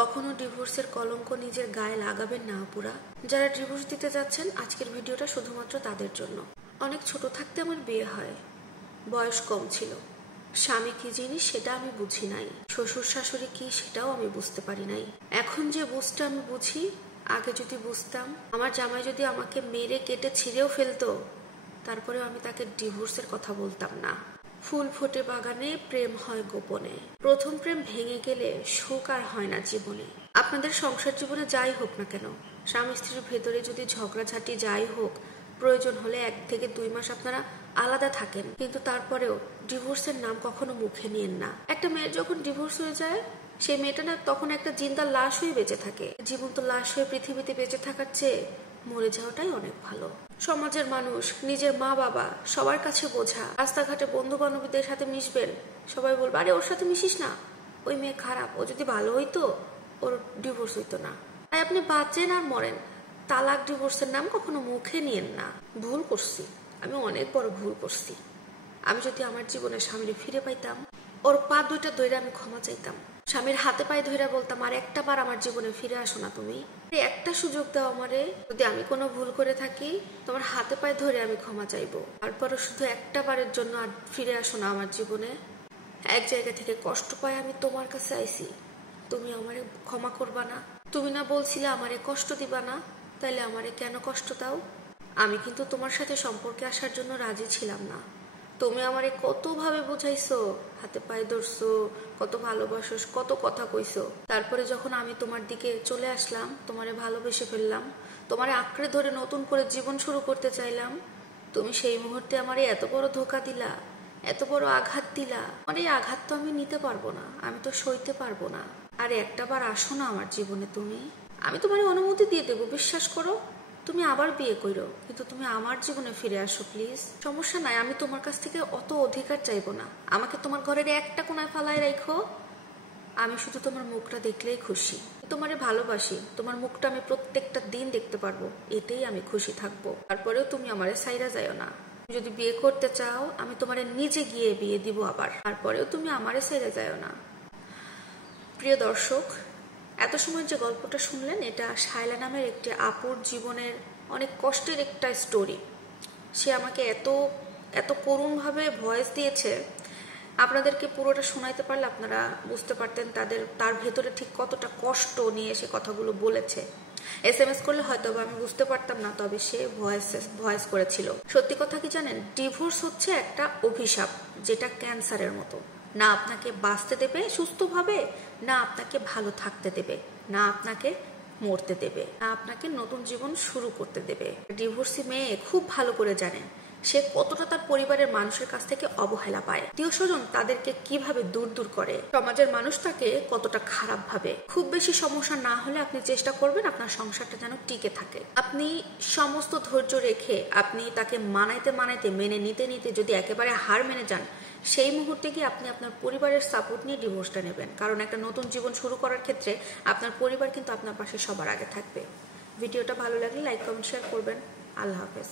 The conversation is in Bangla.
কখনো ডিভোর্সের কলঙ্ক নিজের গায়ে লাগাবেন না আপুরা। যারা ডিভোর্স দিতে যাচ্ছেন, আজকের ভিডিওটা শুধুমাত্র তাদের জন্য। অনেক ছোট থাকতে আমার বিয়ে হয়, বয়স কম ছিল। স্বামী কি জিনিস সেটা আমি বুঝি নাই, শ্বশুর শাশুড়ি কি সেটাও আমি বুঝতে পারি নাই। এখন যে বুঝটা আমি বুঝি, আগে যদি বুঝতাম, আমার জামাই যদি আমাকে মেরে কেটে ছিঁড়েও ফেলতো, তারপরেও আমি তাকে ডিভোর্সের কথা বলতাম না। ফুল ফোটে বাগানে, প্রেম হয় গোপনে। প্রথম প্রেম ভেঙে গেলে সুখ আর হয় না জীবনে। আপনাদের সংসার জীবনে যাই হোক না কেন, স্বামী স্ত্রীর ভেতরে যদি ঝগড়াঝাটি যাই হোক, প্রয়োজন হলে 1 থেকে 2 মাস আপনারা আলাদা থাকেন, কিন্তু তারপরেও ডিভোর্সের নাম কখনো মুখে নিয়েন না। একটা মেয়ের যখন ডিভোর্স হয়ে যায়, সেই মেয়েটা না তখন একটা জিন্দা লাশ হয়ে বেঁচে থাকে। জীবন্ত লাশ হয়ে পৃথিবীতে বেঁচে থাকার চেয়ে মরে যাওয়াটাই অনেক ভালো। সমাজের মানুষ, নিজের মা বাবা, সবার কাছে বোঝা। রাস্তাঘাটে বন্ধু বান্ধবীদের সাথে মিশবেন, সবাই বলবে আরে ওর সাথে মিশিস না, ওই মেয়ে খারাপ, ও যদি ভালো হইতো ওর ডিভোর্স হইতো না। তাই আপনি বাঁচেন আর মরেন, তালাক ডিভোর্সের নাম কখনো মুখে নিয়েন না। ভুল করছি, আমি অনেক বড় ভুল করছি। আমি যদি আমার জীবনে স্বামীর ফিরে পাইতাম, ওর পা দুইটা ধরে আমি ক্ষমা চাইতাম। স্বামীর হাতে পায়ে ধরে বলতাম আর একটা বার আমার জীবনে ফিরে আসো না, তুমি একটা সুযোগ দাও আমারে। যদি আমি কোনো ভুল করে থাকি, তোমার হাতে পায়ে ধরে আমি ক্ষমা চাইবো। তারপরও শুধু একটা বারের জন্য আর ফিরে আসো না আমার জীবনে। এক জায়গা থেকে কষ্ট পাই আমি তোমার কাছে আইছি, তুমি আমারে ক্ষমা করবা না? তুমি না বলছিলে আমারে কষ্ট দিবা না, তাইলে আমারে কেন কষ্ট দাও? আমি কিন্তু তোমার সাথে সম্পর্কে আসার জন্য রাজি ছিলাম না। তুমি আমারে কত ভাবে বুঝাইছো, হাতে পায়ে ধরছো, কত ভালোবাসোস, কত কথা কইছো। তারপরে যখন আমি তোমার দিকে চলে আসলাম, তোমারে ভালোবেসে ফেললাম, তোমারে আঁকড়ে ধরে নতুন করে জীবন শুরু করতে চাইলাম, তুমি সেই মুহূর্তে আমারে এত বড় ধোঁকা দিলা, এত বড় আঘাত দিলা। আর এই আঘাত তো আমি নিতে পারবো না, আমি তো সইতে পারবো না। আর একটা বার আসো না আমার জীবনে তুমি, আমি তোমার অনুমতি দিয়ে দেবো, বিশ্বাস করো। তুমি আবার বিয়ে করো, কিন্তু তুমি আমার জীবনে ফিরে আসো প্লিজ। সমস্যা নাই, আমি তোমার কাছ থেকে অত অধিকার চাইবো না। আমাকে তোমার ঘরের একটা কোনায় ফালায় রাখো, আমি শুধু তোমার মুখটা দেখলেই খুশি। তোমারে ভালোবাসি, তোমার মুখটা আমি প্রত্যেকটা দিন দেখতে পারবো, এতেই আমি খুশি থাকবো। তারপরেও তুমি আমারে সাইরা যাও না। যদি বিয়ে করতে চাও, আমি তোমারে নিজে গিয়ে বিয়ে দিব আবার, তারপরেও তুমি আমারে সাইরা যাও না। প্রিয় দর্শক, এত সময় যে গল্পটা শুনলেন, এটা শায়লা নামের একটি আপুর জীবনের অনেক কষ্টের একটা স্টোরি। সে আমাকে এত করুণভাবে ভয়েস দিয়েছে, আপনাদেরকে পুরোটা শোনাইতে পারলে আপনারা বুঝতে পারতেন তার ভেতরে ঠিক কতটা কষ্ট নিয়ে সে কথাগুলো বলেছে। SMS করলে হয়তো আমি বুঝতে পারতাম না, তবে সে ভয়েস করেছিল। সত্যি কথা কি জানেন, ডিভোর্স হচ্ছে একটা অভিশাপ, যেটা ক্যান্সারের মতো। না আপনাকে বাঁচতে দেবে সুস্থভাবে, না আপনাকে ভালো থাকতে দেবে, না আপনাকে মরতে দেবে, না আপনাকে নতুন জীবন শুরু করতে দেবে। ডিভোর্সি মেয়ে খুব ভালো করে জানে সে কতটা তার পরিবারের মানুষের কাছ থেকে অবহেলা পায়, আত্মীয় স্বজন তাদেরকে কিভাবে দূর করে, সমাজের মানুষ তাকে কতটা খারাপ ভাবে। খুব বেশি সমস্যা না হলে আপনি চেষ্টা করবেন আপনার সংসারটা যেন টিকে থাকে। আপনি সমস্ত ধৈর্য রেখে আপনি তাকে মানাইতে মেনে নিতে যদি একেবারে হার মেনে যান, সেই মুহূর্তে গিয়ে আপনি আপনার পরিবারের সাপোর্ট নিয়ে ডিভোর্সটা নেবেন। কারণ একটা নতুন জীবন শুরু করার ক্ষেত্রে আপনার পরিবার কিন্তু আপনার পাশে সবার আগে থাকবে। ভিডিওটা ভালো লাগলে লাইক কমেন্ট শেয়ার করবেন। আল্লাহ হাফেজ।